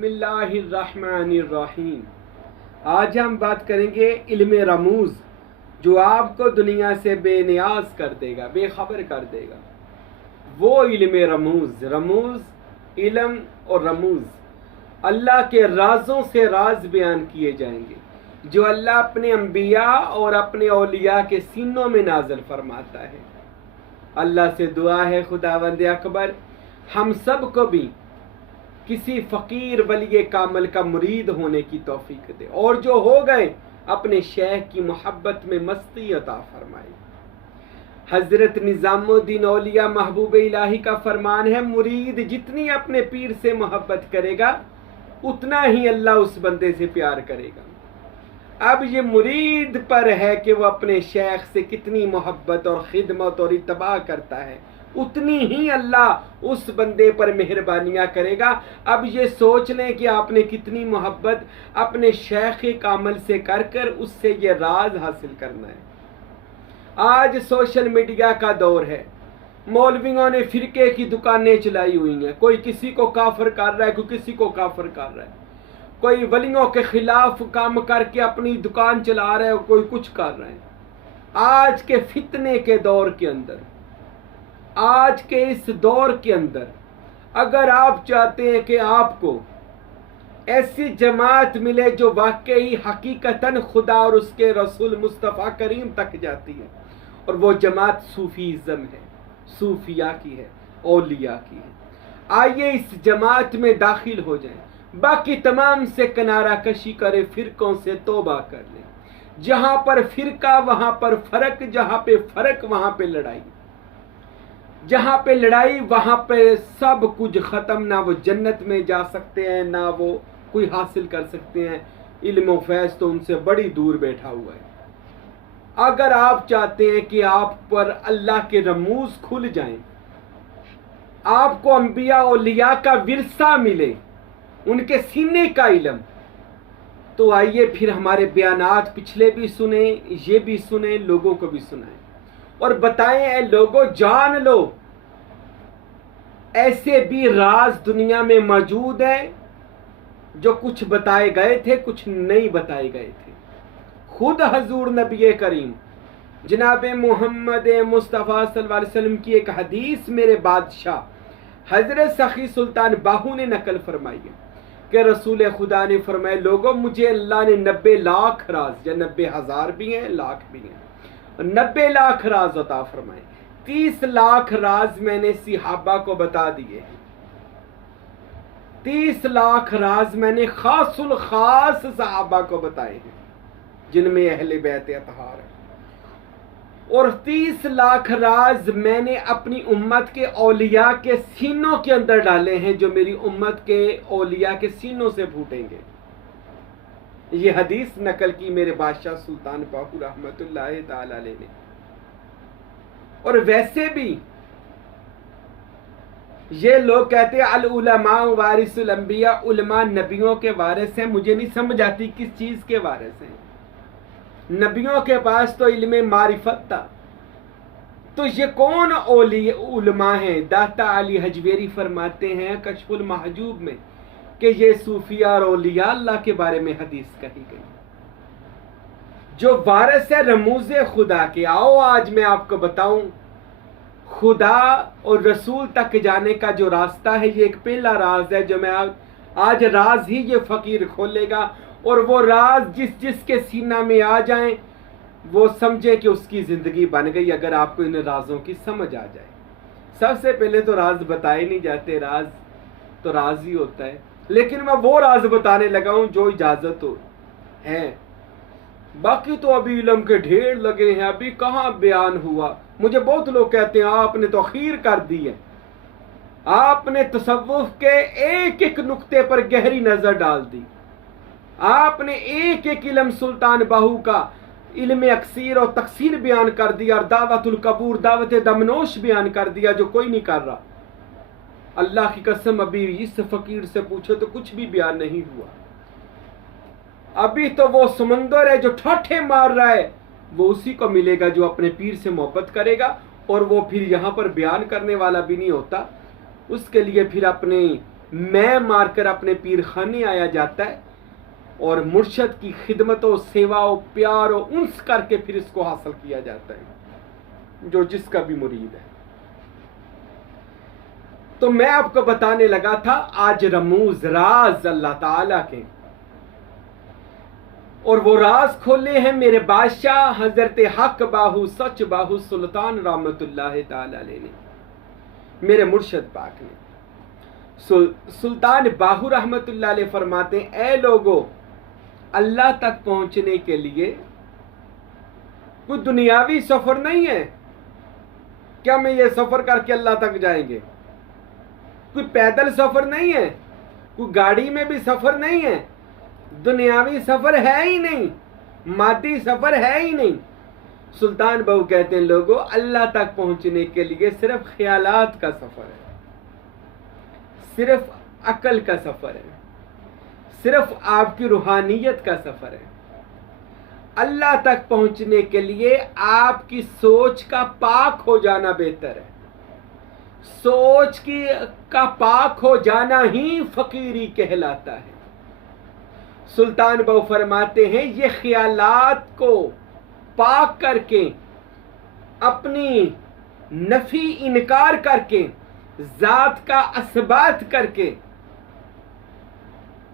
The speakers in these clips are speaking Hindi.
बिस्मिल्लाहिर्रहमानिर्रहीम। आज हम बात करेंगे इल्म रमूज, जो आपको दुनिया से बेनियाज कर देगा, बेखबर कर देगा। वो इल्म रमूज, रमूज इल्म और रमूज अल्लाह के राजों से राज बयान किए जाएंगे, जो अल्लाह अपने अम्बिया और अपने औलिया के सीनों में नाज़िल फरमाता है। अल्लाह से दुआ है खुदावंद अकबर हम सब को भी किसी फ़कीर वली कामल का मुरीद होने की तौफीक दे, और जो हो गए अपने शेख की मोहब्बत में मस्ती अता फरमाए। हजरत निज़ामुद्दीन औलिया महबूब इलाही का फरमान है, मुरीद जितनी अपने पीर से मोहब्बत करेगा उतना ही अल्लाह उस बंदे से प्यार करेगा। अब ये मुरीद पर है कि वो अपने शेख से कितनी मोहब्बत और खिदमत और इत्तबा करता है, उतनी ही अल्लाह उस बंदे पर मेहरबानियाँ करेगा। अब ये सोच लें कि आपने कितनी मोहब्बत अपने शेख कामल से कर कर उससे ये राज हासिल करना है। आज सोशल मीडिया का दौर है, मौलवियों ने फिरके की दुकानें चलाई हुई हैं, कोई किसी को काफिर कर रहा है, कोई किसी को काफिर कर रहा है, कोई वलियों के खिलाफ काम करके अपनी दुकान चला रहा है, कोई कुछ कर रहा है। आज के फितने के दौर के अंदर, आज के इस दौर के अंदर अगर आप चाहते हैं कि आपको ऐसी जमात मिले जो वाकई हकीकतन खुदा और उसके रसूल मुस्तफ़ा करीम तक जाती है, और वो जमात सूफीज़म है, सूफिया की है, औलिया की है। आइए इस जमात में दाखिल हो जाएं, बाकी तमाम से किनारा कशी करें, फिरकों से तौबा कर लें। जहाँ पर फिरका वहाँ पर फ़र्क, जहाँ पे फ़र्क वहाँ पे लड़ाई, जहाँ पे लड़ाई वहाँ पे सब कुछ ख़त्म। ना वो जन्नत में जा सकते हैं, ना वो कोई हासिल कर सकते हैं। इल्म फैज़ तो उनसे बड़ी दूर बैठा हुआ है। अगर आप चाहते हैं कि आप पर अल्लाह के रमूज खुल जाएं, आपको अंबिया औलिया का विरसा मिले, उनके सीने का इल्म, तो आइए फिर हमारे बयानात पिछले भी सुने, ये भी सुने, लोगों को भी सुनाएं और बताएं, ऐ लोगों जान लो ऐसे भी राज दुनिया में मौजूद हैं जो कुछ बताए गए थे, कुछ नहीं बताए गए थे। खुद हजूर नबी करीम जनाब मोहम्मद मुस्तफ़ा सल्लल्लाहु अलैहि वसल्लम की एक हदीस मेरे बादशाह हजरत सखी सुल्तान बाहू ने नकल फरमाई है कि रसूल खुदा ने फरमाया, लोगों मुझे अल्लाह ने 90 लाख राज, या 90,000 भी हैं, लाख भी हैं, 90 लाख राज अता फरमाए। 30 लाख राज मैंने सिहाबा को बता दिए, 30 लाख राज मैंने खासुल खास सहाबा को बताए हैं जिनमें अहले बैत अतहार है, और 30 लाख राज मैंने अपनी उम्मत के औलिया के सीनों के अंदर डाले हैं, जो मेरी उम्मत के औलिया के सीनों से फूटेंगे। ये हदीस नकल की मेरे बादशाह सुल्तान बाहू रहमतुल्लाह ताला अलैह ने। और वैसे भी ये लोग कहते हैं अल उलमा वारिसुल अंबिया, उलमा नबियों के वारिस हैं। मुझे नहीं समझ आती किस चीज के वारिस हैं। नबियों के पास तो इल्म मारिफत था, तो ये कौन औलिया उलमा हैं? दाता अली हजवेरी फरमाते हैं कशफुल महजूब में कि ये सूफिया और औलिया अल्लाह के बारे में हदीस कही गई, जो वारिस है रमूज खुदा के। आओ आज मैं आपको बताऊं, खुदा और रसूल तक जाने का जो रास्ता है, ये एक पहला राज है जो मैं आज राज ही ये फकीर खोलेगा, और वो राज जिसके सीना में आ जाए वो समझे कि उसकी जिंदगी बन गई, अगर आपको इन राजों की समझ आ जाए। सबसे पहले तो राज बताए नहीं जाते, राज तो राज ही होता है, लेकिन मैं वो राज बताने लगा हूं जो इजाजत हो है। बाकी तो अभी इल्म के ढेर लगे हैं, अभी कहाँ बयान हुआ। मुझे बहुत लोग कहते हैं आपने तो अखीर कर दी है, आपने तसव्वुफ के एक एक नुक्ते पर गहरी नजर डाल दी, आपने एक एक इल्म सुल्तान बाहू का इल्म अक्सीर और तकसीर बयान कर दिया, और दावतुल कबूर, दावत दमनोश बयान कर दिया जो कोई नहीं कर रहा। अल्लाह की कसम अभी इस फकीर से पूछो तो कुछ भी बयान नहीं हुआ। अभी तो वो समंदर है जो ठाठे मार रहा है, वो उसी को मिलेगा जो अपने पीर से मोहब्बत करेगा, और वो फिर यहाँ पर बयान करने वाला भी नहीं होता, उसके लिए फिर अपने मैं मारकर अपने पीर खाने आया जाता है और मुर्शद की खिदमतों, सेवाओं, प्यार और उन्स करके फिर इसको हासिल किया जाता है, जो जिसका भी मुरीद है। तो मैं आपको बताने लगा था आज रमूज, राज अल्लाह ताला के, और वो राज खोले हैं मेरे बादशाह हजरत हक बाहू सच बाहू सुल्तान रहमतुल्लाह ताला अलैह ने, मेरे मुर्शद पाक ने। सुल्तान बाहू रहमतुल्लाह अलैह फरमाते हैं, ऐ लोगों, अल्लाह तक पहुंचने के लिए कोई दुनियावी सफर नहीं है। क्या मैं ये सफर करके अल्लाह तक जाएंगे? कोई पैदल सफर नहीं है, कोई गाड़ी में भी सफर नहीं है, दुनियावी सफर है ही नहीं, मादी सफर है ही नहीं। सुल्तान बाहू कहते हैं, लोगों, अल्लाह तक पहुंचने के लिए सिर्फ ख्यालात का सफर है, सिर्फ अकल का सफर है, सिर्फ आपकी रूहानियत का सफर है। अल्लाह तक पहुंचने के लिए आपकी सोच का पाक हो जाना बेहतर है। सोच की का पाक हो जाना ही फकीरी कहलाता है। सुल्तान बाहू फरमाते हैं, ये ख्यालात को पाक करके, अपनी नफी इनकार करके, जात का असबात करके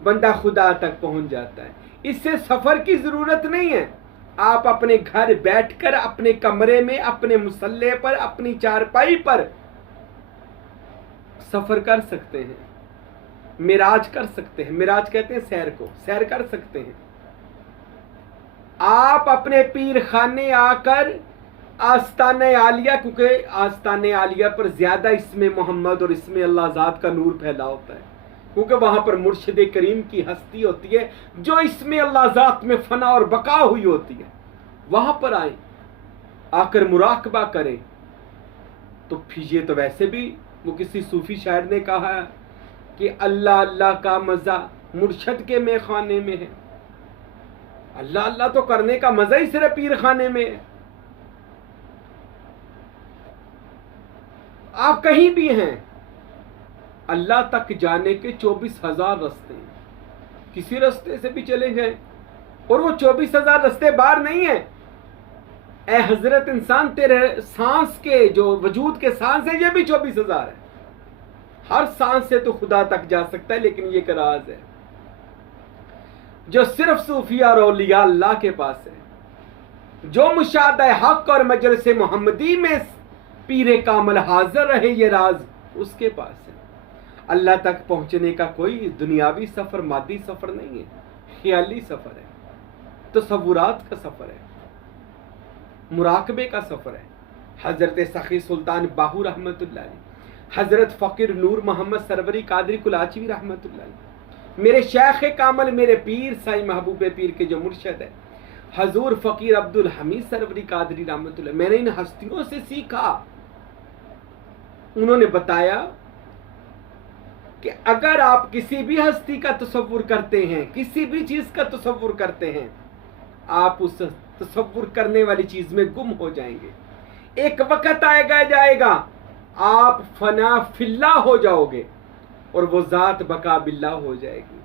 बंदा खुदा तक पहुंच जाता है। इससे सफर की जरूरत नहीं है। आप अपने घर बैठकर, अपने कमरे में, अपने मुसल्ले पर, अपनी चारपाई पर सफर कर सकते हैं, मिराज कर सकते हैं। मिराज कहते हैं सैर को, सैर कर सकते हैं। आप अपने पीर खाने आकर आस्ताने आलिया, क्योंकि आस्ताने आलिया पर ज्यादा इसमें मोहम्मद और इसमें अल्लाह ज़ात का नूर फैला होता है, क्योंकि वहां पर मुर्शिद करीम की हस्ती होती है जो इसमें अल्लाह ज़ात में फना और बका हुई होती है। वहां पर आए, आकर मुराकबा करें। तो फिर ये तो वैसे भी, वो किसी सूफी शायर ने कहा है कि अल्लाह अल्लाह का मजा मुर्शद के में खाने में है। अल्लाह अल्लाह तो करने का मजा ही सिर्फ पीर खाने में है। आप कहीं भी हैं, अल्लाह तक जाने के 24,000 रास्ते हैं, किसी रास्ते से भी चले जाएं। और वो 24,000 रास्ते बाहर नहीं है। ए हजरत इंसान, तेरे सांस के जो वजूद के सांस है, ये भी 24,000 है। हर सांस से तो खुदा तक जा सकता है, लेकिन ये एक राज है जो सिर्फ सूफिया और औलिया अल्लाह के पास है। जो मुशाहदा हक और मजलिस मोहम्मदी में पीरे कामल हाजिर रहे, ये राज उसके पास है। अल्लाह तक पहुंचने का कोई दुनियावी सफर, मादी सफर नहीं है, ख्याली सफर है, तसव्वुरात का सफर है, मुराकबे का सफर है। हजरत सखी सुल्तान बाहू रहमतुल्लाह अलैह, हजरत फ़कीर नूर मोहम्मद सरवरी कादरी कुलाचवी रहमतुल्लाह अलैह, मेरे शेख कामल, मेरे पीर साईं महबूब पीर के जो मुर्शद है हजूर फ़कीर अब्दुल हमीद सरवरी कादरी रहमतुल्लाह, मैंने इन हस्तियों से सीखा। उन्होंने बताया कि अगर आप किसी भी हस्ती का तसव्वुर करते हैं, किसी भी चीज का तसव्वुर करते हैं, आप उस तसव्वुर करने वाली चीज में गुम हो जाएंगे। एक वक्त आएगा जाएगा, आप फना फिल्ला हो जाओगे और वो जात बका बिल्ला हो जाएगी।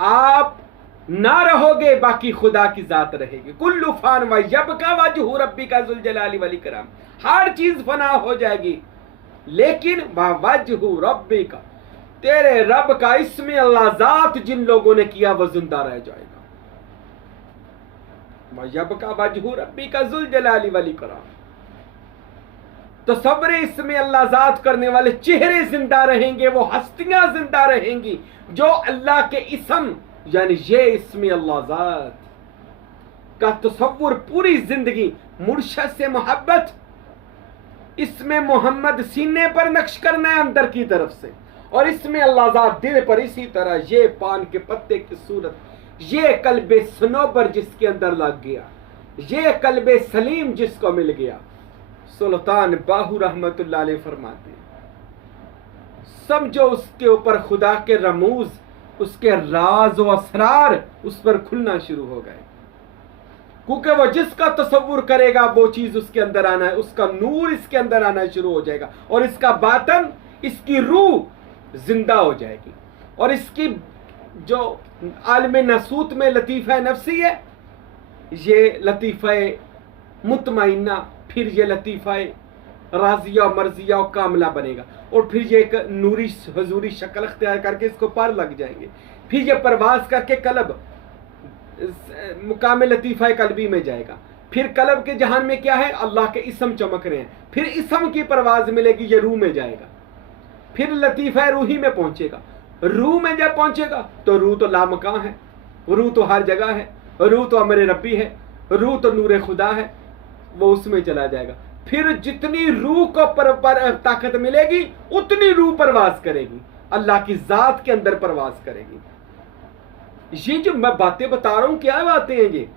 आप ना रहोगे, बाकी खुदा की जात रहेगी। कुल्लु फान व यबका वजहु रब्बिका जुल जलाली वल इकराम, हर चीज फना हो जाएगी, लेकिन वजहु रब्बिका, तेरे रब का इसमें अल्लाह जात जिन लोगों ने किया वो जिंदा रह जाएगा। यबका वजहु रब्बिका जुल जलाली वल इकराम, तो सब्र इसमें अल्लाह जात करने वाले चेहरे जिंदा रहेंगे, वो हस्तियां जिंदा रहेंगी जो अल्लाह के इसम, यानी ये इसमें अल्लाह जात का तसव्वुर पूरी जिंदगी, मुर्शद से मोहब्बत, इसमें मोहम्मद सीने पर नक्श करना है अंदर की तरफ से, और इसमें अल्लाह जात दिल पर। इसी तरह ये पान के पत्ते की सूरत, ये कल्बे सनोबर जिसके अंदर लग गया, ये कल्बे सलीम जिसको मिल गया। सुल्तान बाहू रहमतुल्लाह अलैह फरमाते हैं, समझो उसके ऊपर खुदा के रमूज, उसके राज व असरार उस पर खुलना शुरू हो गए, क्योंकि वो जिसका तसव्वुर करेगा वो चीज उसके अंदर आना है, उसका नूर इसके अंदर आना शुरू हो जाएगा, और इसका बातन, इसकी रूह जिंदा हो जाएगी। और इसकी जो आलम नसूत में लतीफ़ा नफ्सी है, ये लतीफ़ा मुतमइन्ना, फिर ये लतीफ़ा राजिया मर्जिया और कामला बनेगा, और फिर ये एक नूरी हजूरी शक्ल अख्तियार करके इसको पर लग जाएंगे। फिर ये परवाज करके कलब मुकाम लतीफ़ा कल्बी में जाएगा। फिर कलब के जहान में क्या है, अल्लाह के इसम चमक रहे हैं, फिर इसम की परवाज मिलेगी, ये रूह में जाएगा। फिर लतीफ़ा रूही में पहुंचेगा। रूह में जब पहुंचेगा तो रूह तो लामकां है, रूह तो हर जगह है, रूह तो अमर रब्बी है, रूह तो नूर खुदा है, वो उसमें चला जाएगा। फिर जितनी रूह को पर ताकत मिलेगी उतनी रूह परवाज करेगी, अल्लाह की जात के अंदर परवाज करेगी। ये जो मैं बातें बता रहा हूं, क्या बातें हैं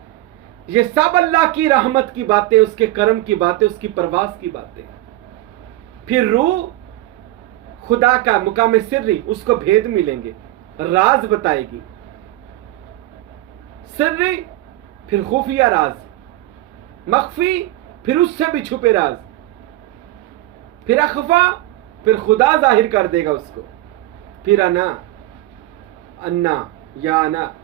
ये सब अल्लाह की रहमत की बातें, उसके करम की बातें, उसकी परवाज की बातें। फिर रूह खुदा का मुकाम सिर्री, उसको भेद मिलेंगे, राज बताएगी। सिर्री फिर खुफिया राज, मख्फी फिर उससे भी छुपे राज, फिर अखफा फिर खुदा जाहिर कर देगा उसको, फिर अन्ना या अना,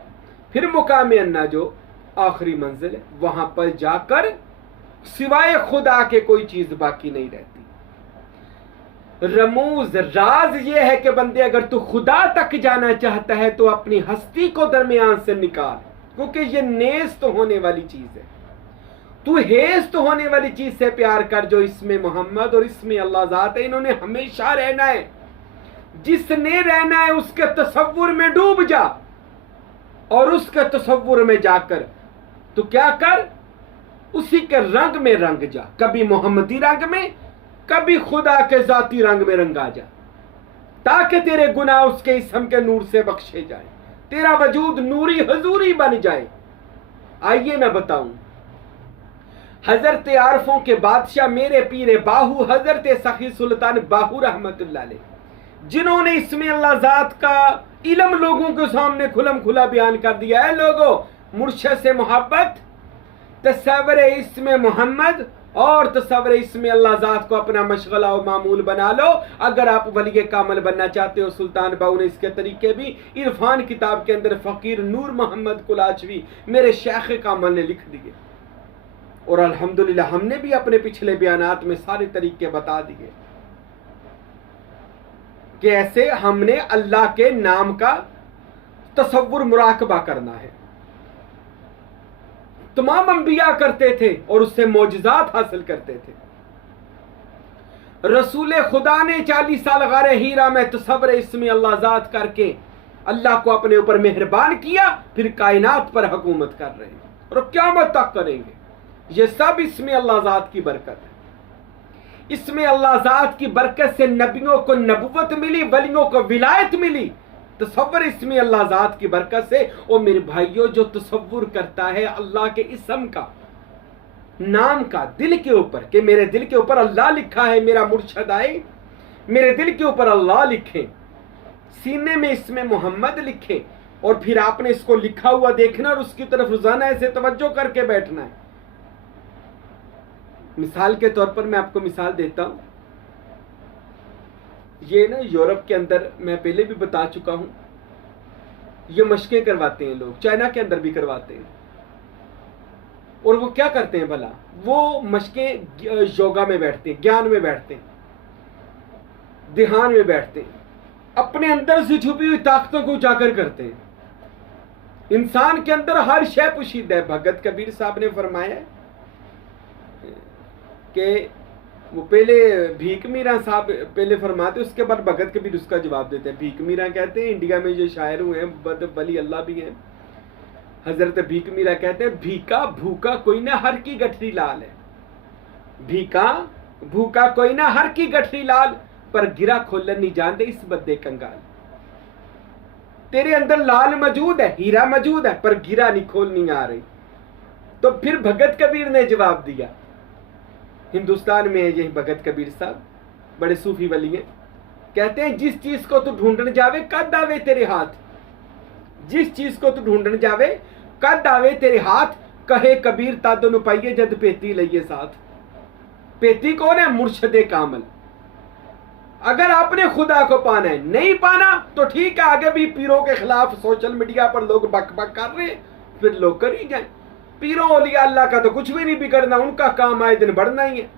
फिर मुकाम अन्ना जो आखिरी मंजिल है, वहां पर जाकर सिवाय खुदा के कोई चीज बाकी नहीं रहती। रमूज राज ये है कि बंदे, अगर तू खुदा तक जाना चाहता है तो अपनी हस्ती को दरमियान से निकाल, क्योंकि ये नेस्त होने वाली चीज है। तू हेस्त होने वाली चीज से प्यार कर, जो इसमें मोहम्मद और इसमें अल्लाह ज़ात है, इन्होंने हमेशा रहना है। जिसने रहना है उसके तसव्वुर में डूब जा, और उसके तसव्वुर में जाकर तो क्या कर, उसी के रंग में रंग जा, कभी मोहम्मदी रंग में, कभी खुदा के जाती रंग में रंगा जा, ताकि तेरे गुनाह उसके इसम के नूर से बख्शे जाए, तेरा वजूद नूरी हजूरी बन जाए। आइए मैं बताऊं, हजरत आरफों के बादशाह मेरे पीरे बाहू हजरत सखी सुल्तान बाहू रहमतुल्लाह अलैह, जिन्होंने इसमें अल्लाह ज़ात का इल्म लोगों के सामने खुलम खुला बयान कर दिया है। लोगों, मुर्शद से मोहब्बत, तस्वर इसमें मोहम्मद और तस्वर इसमें अल्लाह ज़ात को अपना मशगला और मामूल बना लो। अगर आप वली कामल बनना चाहते हो, सुल्तान बाहू ने इसके तरीके भी इरफान किताब के अंदर फ़कीर नूर मोहम्मद कुलाचवी मेरे शेख कामल ने लिख दिए, और अल्हम्दुलिल्लाह हमने भी अपने पिछले बयानात में सारे तरीके बता दिए कि ऐसे हमने अल्लाह के नाम का तसव्वुर मुराकबा करना है। तमाम अंबिया करते थे और उससे मौजज़ात हासिल करते थे। रसूल खुदा ने 40 साल गारे हीरा में तसव्वुर इसमें अल्लाह ज़ात करके अल्लाह को अपने ऊपर मेहरबान किया, फिर कायनात पर हुकूमत कर रहे हैं और क़यामत तक करेंगे। ये सब इसमें अल्लाह ज़ात की बरकत है। इसमें अल्लाह ज़ात की बरकत से नबियों को नबुवत मिली, वलियों को विलायत मिली। तसव्वुर इसमें अल्लाह ज़ात की बरकत से। और मेरे भाइयों, जो तसव्वुर करता है अल्लाह के इसम का, नाम का दिल के ऊपर, कि मेरे दिल के ऊपर अल्लाह लिखा है, मेरा मुर्शद आए मेरे दिल के ऊपर अल्लाह लिखे, सीने में इसमें मोहम्मद लिखे, और फिर आपने इसको लिखा हुआ देखना और उसकी तरफ रोजाना ऐसे तवज्जो करके बैठना है। मिसाल के तौर पर मैं आपको मिसाल देता हूं, ये ना यूरोप के अंदर, मैं पहले भी बता चुका हूं, ये मशकें करवाते हैं लोग, चाइना के अंदर भी करवाते हैं। और वो क्या करते हैं भला, वो मशकें योगा में बैठते हैं, ज्ञान में बैठते हैं, ध्यान में बैठते हैं, अपने अंदर से छुपी हुई ताकतों को उजागर करते हैं। इंसान के अंदर हर शय पोशीदा है। भगत कबीर साहब ने फरमाया कि वो पहले भीख मीरा साहब पहले फरमाते, उसके बाद भगत कबीर उसका जवाब देते हैं। भीख मीरा कहते हैं, इंडिया में जो शायर हुए हैं बद वली अल्लाह भी हैं, हजरत भीख मीरा कहते हैं, भीखा भूखा कोई ना हर की गठरी लाल है, भीखा भूखा कोई ना हर की गठरी लाल, पर गिरा खोलन नहीं जानते इस बद्दे कंगाल। तेरे अंदर लाल मौजूद है, हीरा मौजूद है, पर गिरा नहीं खोल नहीं आ रही। तो फिर भगत कबीर ने जवाब दिया, हिंदुस्तान में यही भगत कबीर साहब बड़े सूफी वली हैं, कहते हैं जिस चीज को तू ढूंढने जावे कद आवे तेरे हाथ, जिस चीज को तू ढूंढने जावे कद आवे तेरे हाथ, कहे कबीर तादो नु पाइए जद पेती लइए साथ। पेती कौन है? मुर्शदे कामल। अगर आपने खुदा को पाना है, नहीं पाना तो ठीक है, आगे भी पीरों के खिलाफ सोशल मीडिया पर लोग बक बक कर रहे हैं, फिर लोग कर ही जाए। पीरों औलिया अल्लाह का तो कुछ भी नहीं बिगड़ना, उनका काम आए दिन बढ़ना ही है।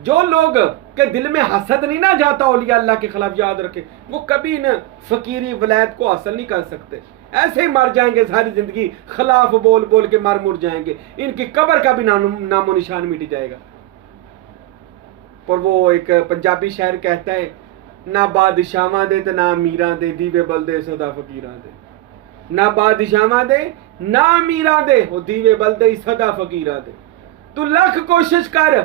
जो लोग के दिल में हसद नहीं ना जाता औलिया अल्लाह के खिलाफ, याद रखें, वो कभी न फकीरी वलायत को हासिल नहीं कर सकते। ऐसे ही मर जाएंगे, सारी जिंदगी खिलाफ बोल बोल के मर मुर जाएंगे, इनकी कब्र का भी नामो निशान मिट जाएगा। पर वो एक पंजाबी शायर कहता है, ना बादशाहां दे ते ना अमीरां दे, दीवे बलदे सदा फकीरां दे। ना बादशाहां दे ना अमीरां दे, वो दीवे बलदे सदा फकीरां दे। तू लख कोशिश कर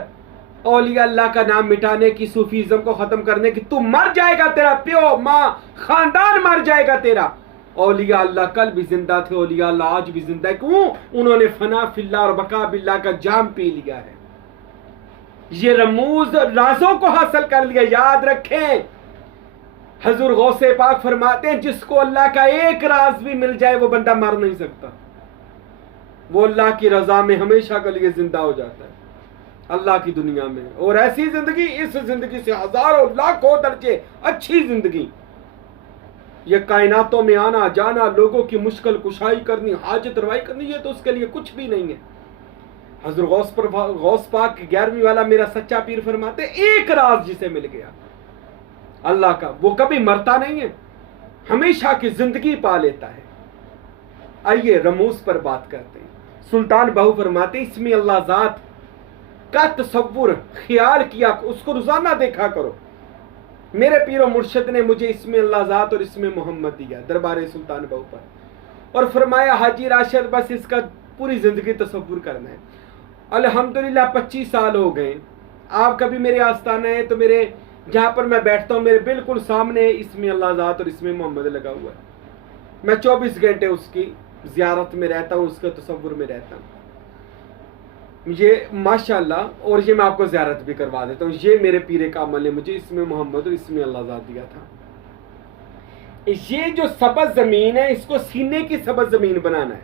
औलिया अल्लाह का नाम मिटाने की, सूफीज्म को खत्म करने की, तू मर जाएगा, तेरा प्यो माँ खानदान मर जाएगा तेरा। औलिया अल्लाह कल भी जिंदा थे, औलिया अल्लाह आज भी जिंदा है। क्यों? उन्होंने फना फिल्ला और बका बिल्ला का जाम पी लिया है, ये रमूज राजों को हासिल कर लिया। याद रखें, हजूर गौसे पाक फरमाते हैं, जिसको अल्लाह का एक राज भी मिल जाए वो बंदा मर नहीं सकता, वो अल्लाह की रजा में हमेशा के लिए जिंदा हो जाता है अल्लाह की दुनिया में। और ऐसी जिंदगी, इस जिंदगी से हजारों लाखों दर्जे अच्छी जिंदगी, ये कायनातों में आना जाना, लोगों की मुश्किल कुशाई करनी, हाजत रवाई करनी, ये तो उसके लिए कुछ भी नहीं है। हजरत गौस पाक 11वीं वाला मेरा सच्चा पीर फरमाते, एक राज जिसे मिल गया अल्लाह का, वो कभी मरता नहीं है, हमेशा की जिंदगी पा लेता है। आइए रमूज पर बात करते हैं। सुल्तान बाहू फरमाते, इसमें अल्लाह जात का तसव्वुर ख्याल किया, उसको रोजाना देखा करो। मेरे पीरो मुर्शिद ने मुझे इसमें अल्लाह जात और इसमें मोहम्मद दिया दरबार सुल्तान बाहू पर, और फरमाया हाजी राशिद बस इसका पूरी जिंदगी तसव्वुर करना है। अल्हम्दुलिल्लाह 25 साल हो गए। आप कभी मेरे आस्थाना है तो मेरे जहाँ पर मैं बैठता हूँ, मेरे बिल्कुल सामने इसमें अल्लाह जात और इसमें मोहम्मद लगा हुआ है। मैं 24 घंटे उसकी ज़ियारत में रहता हूँ, उसके तसव्वुर में रहता हूँ। ये माशाअल्लाह, और ये मैं आपको ज़ियारत भी करवा देता हूँ। ये मेरे पीरे का अमल ने मुझे इसमें मोहम्मद और इसमें अल्लाह जात दिया था। ये जो सबज ज़मीन है, इसको सीने की सबज ज़मीन बनाना है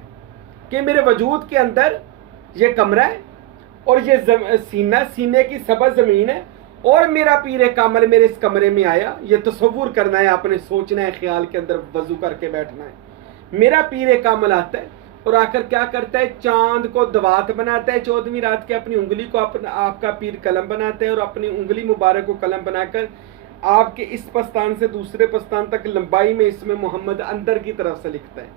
कि मेरे वजूद के अंदर ये कमरा है और ये सीने की सबज ज़मीन है, और मेरा पीरे कामल मेरे इस कमरे में आया। ये तसव्वुर करना है, आपने सोचना है, ख्याल के अंदर वजू करके बैठना है। मेरा पीरे कामल आता है और आकर क्या करता है, चांद को दवात बनाता है 14वीं रात के, अपनी उंगली को आपका पीर कलम बनाता है, और अपनी उंगली मुबारक को कलम बनाकर आपके इस पस्तान से दूसरे पस्तान तक लंबाई में इसमें मोहम्मद अंदर की तरफ से लिखता है।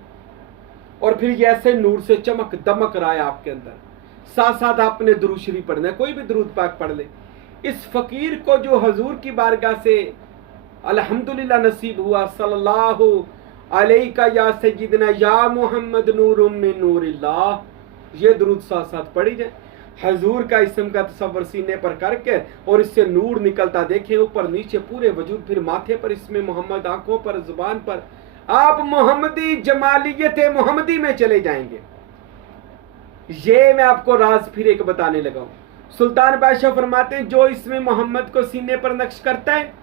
और फिर ये ऐसे नूर से चमक दमक रहा है आपके अंदर। साथ साथ आपने दुरूद शरीफ पढ़ना है, कोई भी दुरूद पाक पढ़ ले। इस फकीर को जो हजूर की बारगाह से अल्हम्दुलिल्लाह नसीब हुआ, सल्लल्लाहु अलैका या सय्यिदना या मोहम्मद नूरुम मिन नूरिल्लाह, ये दुरूद साथ साथ पढ़ी जाए। हजूर का इस्म का तसव्वुर सीने पर करके और इससे नूर निकलता देखें, ऊपर नीचे पूरे वजूद, फिर माथे पर इसमें मोहम्मद, आंखों पर, जुबान पर, आप मोहम्मदी जमालियत मोहम्मदी में चले जाएंगे। ये मैं आपको राज फिर एक बताने लगा हूं। सुल्तान बादशाह फरमाते हैं, जो इसमें मोहम्मद को सीने पर नक्श करता है,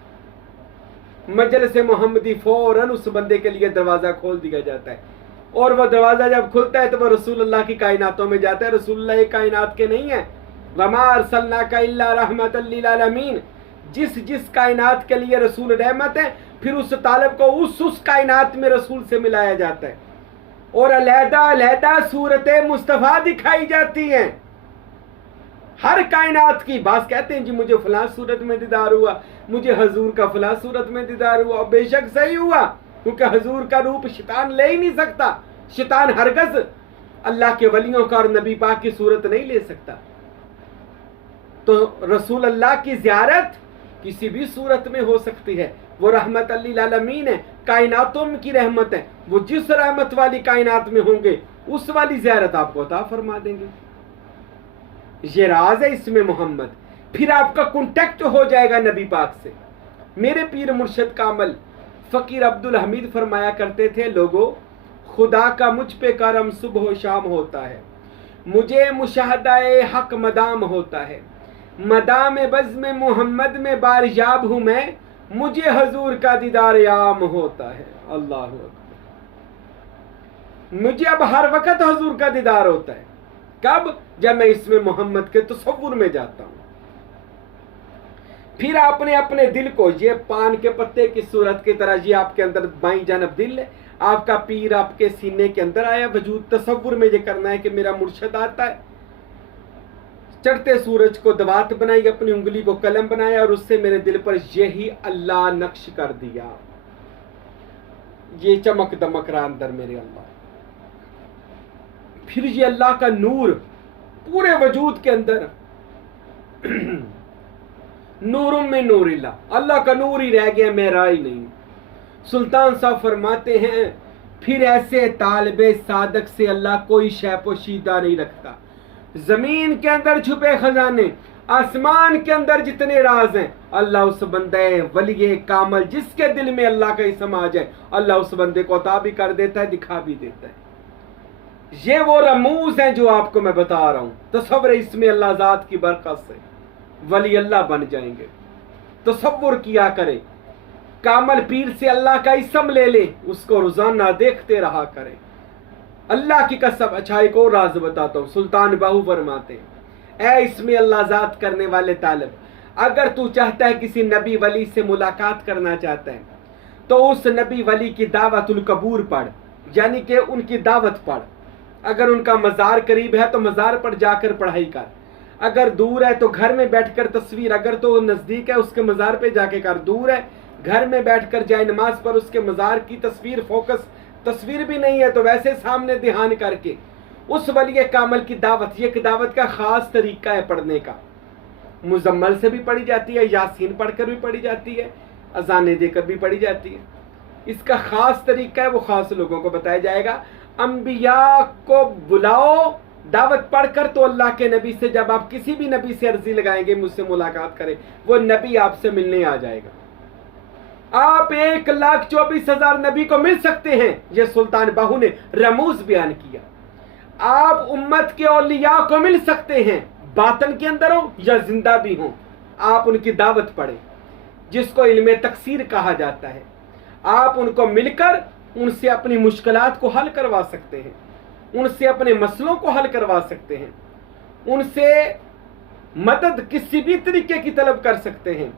मजलिस मोहम्मदी फौरन उस बंदे के लिए दरवाजा खोल दिया जाता है, और वह दरवाजा जब खुलता है तो वह रसूलुल्लाह की कायनातों में जाता है। रसूलुल्लाह एक कायनात के नहीं है, वमा अरसलनाका इल्ला रहमतल लिल आलमीन, जिस कायनात के लिए रसूल रहमत है, फिर उस तालिब को उस कायनात में रसूल से मिलाया जाता है, और अलहदा सूरत मुस्तफ़ा दिखाई जाती हैं हर कायनात की। बात कहते हैं जी मुझे फलां सूरत में दीदार हुआ, मुझे हजूर का फलां सूरत में दीदार हुआ, और बेशक सही हुआ, क्योंकि हजूर का रूप शैतान ले ही नहीं सकता। शैतान हरगज अल्लाह के वलियों का और नबी पाक की सूरत नहीं ले सकता। तो रसूल अल्लाह की ज़ियारत किसी भी सूरत में हो सकती है। वो रहमत लिल आलमीन है, कायनातों की रहमत है। वो जिस रहमत वाली कायनात में होंगे उस वाली ज़ियारत आपको अता फरमा देंगे। ये राज है इसमें मोहम्मद। फिर आपका कॉन्टेक्ट हो जाएगा नबी पाक से। मेरे पीर मुर्शिद कामल फ़कीर अब्दुल हमीद फरमाया करते थे, लोगों खुदा का मुझ पे करम सुबह शाम होता है, मुझे मुशाहदाए हक मदाम होता है, मदाम बज़्म मोहम्मद में बारयाब हूँ मैं, मुझे हजूर का दीदार आम होता है। अल्लाह अकबर। मुझे अब हर वक्त हजूर का दीदार होता है। कब? जब मैं इसमें मोहम्मद के तसव्वुर में जाता हूँ। फिर आपने अपने दिल को, ये पान के पत्ते की सूरत की तरह, ये आपके अंदर बाईं जानब दिल है, आपका पीर आपके सीने के अंदर आया, वजूद तसव्वुर में ये करना है कि मेरा मुर्शद आता है। चढ़ते सूरज को दवात बनाई, अपनी उंगली को कलम बनाया और उससे मेरे दिल पर यही अल्लाह नक्श कर दिया। ये चमक दमक रहा अंदर मेरे अल्लाह। फिर ये अल्लाह का नूर पूरे वजूद के अंदर नूरुम में नूरिल्ला, अल्लाह का नूर ही रह गया, मेरा ही नहीं। सुल्तान साहब फरमाते हैं फिर ऐसे तालिबे सादक से अल्लाह कोई शय पोशीदा नहीं रखता। जमीन के अंदर छुपे खजाने, आसमान के अंदर जितने राज हैं, अल्लाह उस बंदे वलिये कामल जिसके दिल में अल्लाह का इसम आ जाए, अल्लाह उस बंदे को अता भी कर देता है, दिखा भी देता है। ये वो रमूज हैं जो आपको मैं बता रहा हूं। तसव्वुर इसमें अल्लाह जात की बरकत से वली अल्लाह बन जाएंगे। तसव्वुर किया करें, कामल पीर से अल्लाह का इसम ले ले, उसको रोजाना देखते रहा करें। अल्लाह की कसम, अच्छा एक और राज बताता हूं। सुल्तान बाहू फरमाते हैं, ऐ इसमें अल्लाह जात करने वाले तालिब, अगर तू चाहता है किसी नबी वली से मुलाकात करना चाहता है तो उस नबी वली की दावतुल कबूर पढ़, यानी कि उनकी दावत पढ़। अगर उनका मज़ार करीब है तो मज़ार पर जाकर पढ़ाई कर, अगर दूर है तो घर में बैठकर तस्वीर, अगर तो नज़दीक है उसके मज़ार पे जाके कर, दूर है घर में बैठकर जाए नमाज पर उसके मज़ार की तस्वीर फोकस, तस्वीर भी नहीं है तो वैसे सामने ध्यान करके उस वली कामल की दावत। ये दावत का ख़ास तरीका है पढ़ने का। मुजम्मल से भी पढ़ी जाती है, यासीन पढ़कर भी पढ़ी जाती है, अजाने देकर भी पढ़ी जाती है। इसका ख़ास तरीका है, वो ख़ास लोगों को बताया जाएगा। अंबिया को बुलाओ दावत पढ़कर, तो अल्लाह के नबी से, जब आप किसी भी नबी से अर्जी लगाएंगे मुझसे मुलाकात करें, वो नबी आपसे मिलने आ जाएगा। आप 1,24,000 नबी को मिल सकते हैं, यह सुल्तान बाहू ने रमूज बयान किया। आप उम्मत के औलिया को मिल सकते हैं, बातन के अंदर हो या जिंदा भी हो। आप उनकी दावत पढ़ें, जिसको इल्मे तकसीर कहा जाता है। आप उनको मिलकर उनसे अपनी मुश्किलात को हल करवा सकते हैं, उनसे अपने मसलों को हल करवा सकते हैं, उनसे मदद किसी भी तरीके की तलब कर सकते हैं।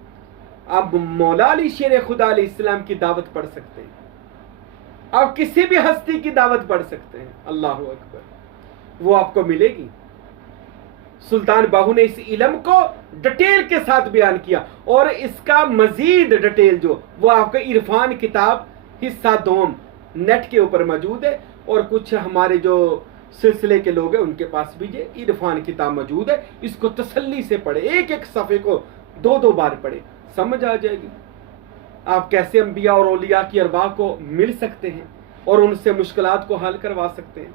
आप मौला अली शेर खुदा अलैहिस्सलाम की दावत पढ़ सकते हैं, आप किसी भी हस्ती की दावत पढ़ सकते हैं। अल्लाह अकबर, वो आपको मिलेगी। सुल्तान बाहू ने इस इल्म को डिटेल के साथ बयान किया, और इसका मजीद डिटेल जो वो आपका इरफान किताब हिस्सा 2 नेट के ऊपर मौजूद है, और कुछ हमारे जो सिलसिले के लोग हैं उनके पास भी ये इरफान किताब मौजूद है। इसको तसल्ली से पढ़े, एक एक सफ़े को 2-2 बार पढ़े, समझ आ जाएगी आप कैसे अंबिया और औलिया की अरवाह को मिल सकते हैं और उनसे मुश्किलात को हल करवा सकते हैं।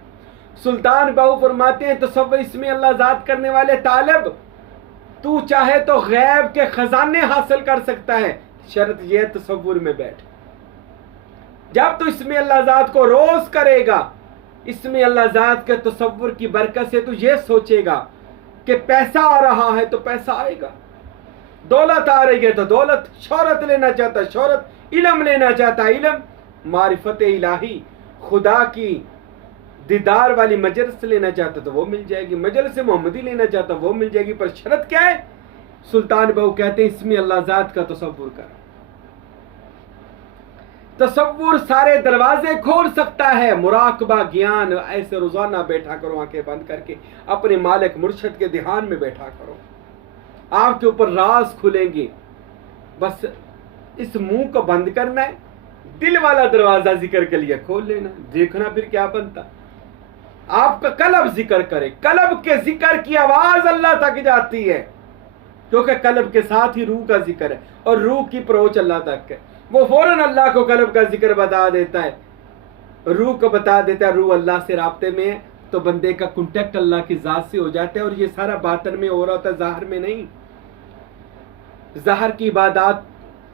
सुल्तान बाहू फरमाते हैं, तसव्वुर इसमें अल्लाह जात करने वाले तालिब, तू चाहे तो गैब के खजाने हासिल कर सकता है, शर्त यह तसव्वुर में बैठ। जब तू इसमें अल्लाह जात को रोज करेगा, इसमें अल्लाह जात के तसव्वुर की बरकत से तू ये सोचेगा कि पैसा आ रहा है तो पैसा आएगा, दौलत आ रही है तो दौलत, शोहरत लेना चाहता शोहरत, इल्म लेना चाहता इल्म, मारिफत इलाही खुदा की दीदार वाली मजलिस लेना चाहता तो वो मिल जाएगी, मजलिस मोहम्मदी लेना चाहता वो मिल जाएगी। पर शर्त क्या है? सुल्तान बाहू कहते हैं इसमें अल्लाह जात का तसव्वुर कर। तसव्वुर सारे दरवाजे खोल सकता है। मुराकबा ज्ञान, ऐसे रोजाना बैठा करो आंखें बंद करके, अपने मालिक मुर्शद के ध्यान में बैठा करो, आपके ऊपर राज खुलेंगे। बस इस मुंह को बंद करना है, दिल वाला दरवाजा जिक्र के लिए खोल लेना, देखना फिर क्या बनता। आपका कलब जिक्र करे, कलब के जिक्र की आवाज अल्लाह तक जाती है, क्योंकि कलब के साथ ही रूह का जिक्र है, और रूह की अप्रोच अल्लाह तक है। वो फौरन अल्लाह को कलब का जिक्र बता देता है, रूह को बता देता है, रूह अल्लाह से राब्ते में है, तो बंदे का कांटेक्ट अल्लाह की जात से हो जाता है। और ये सारा बातन में हो रहा होता है, जाहिर में नहीं। जाहिर की इबादत